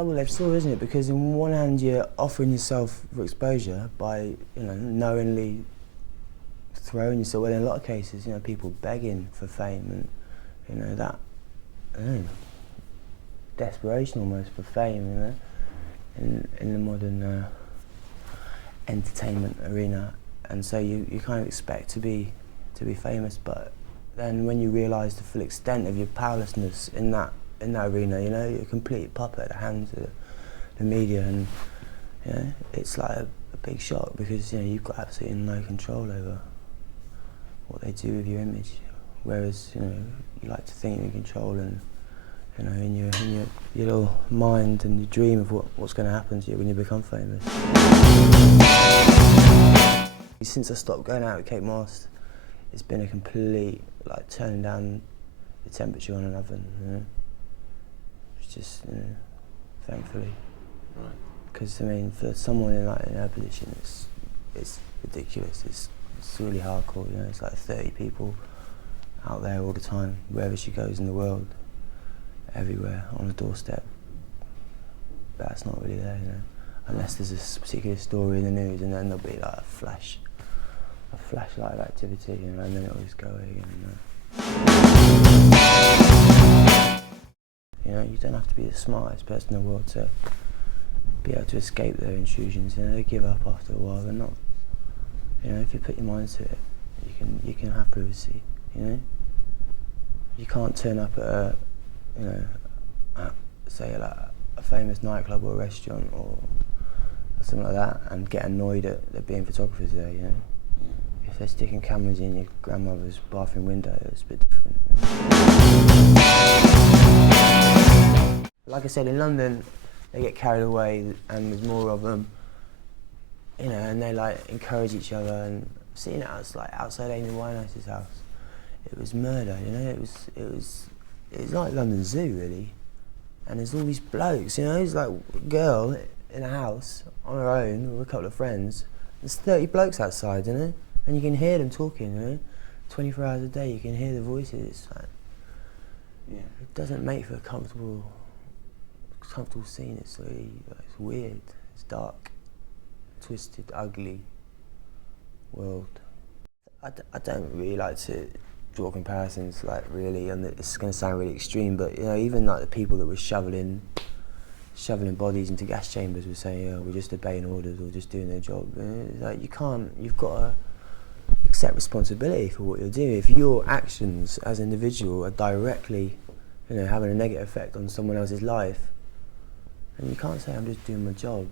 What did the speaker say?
double-edged sword, isn't it? Because on one hand you're offering yourself for exposure by, knowingly throwing yourself. Well, in a lot of cases, people begging for fame, and that desperation almost for fame, in the modern entertainment arena, and so you kind of expect to be famous, but then when you realise the full extent of your powerlessness in that arena, you're a complete puppet at the hands of the media, and it's like a big shock because you've got absolutely no control over what they do with your image, whereas you like to think you're in control, and in your little mind, and you dream of what's going to happen to you when you become famous. Since I stopped going out with Kate Moss, it's been a complete turning down the temperature on an oven. It's just thankfully, right? Because for someone in her position, it's ridiculous. It's really hardcore. It's like 30 people out there all the time, wherever she goes in the world, everywhere on a doorstep. That's not really there, unless there's a particular story in the news, and then there'll be like a flashlight of activity, and then it'll just go away again. You don't have to be the smartest person in the world to be able to escape their intrusions. They give up after a while. They're not. If you put your mind to it, you can have privacy. You can't turn up at say a famous nightclub or a restaurant or something like that and get annoyed at there being photographers there. If they're sticking cameras in your grandmother's bathroom window, it's a bit different. Like I said, in London, they get carried away, and there's more of them, and they encourage each other. And seeing it outside Amy Winehouse's house, it was murder. It was like London Zoo, really. And there's all these blokes, there's like a girl in a house on her own with a couple of friends. There's 30 blokes outside, and you can hear them talking, 24 hours a day. You can hear the voices. It's it doesn't make for a comfortable scene. It's really, it's weird. It's dark, twisted, ugly world. I don't really like to draw comparisons, really, and it's going to sound really extreme, but even the people that were shoveling bodies into gas chambers were saying, we're just obeying orders or just doing their job. You've got to accept responsibility for what you're doing. If your actions as an individual are directly having a negative effect on someone else's life, and you can't say I'm just doing my job.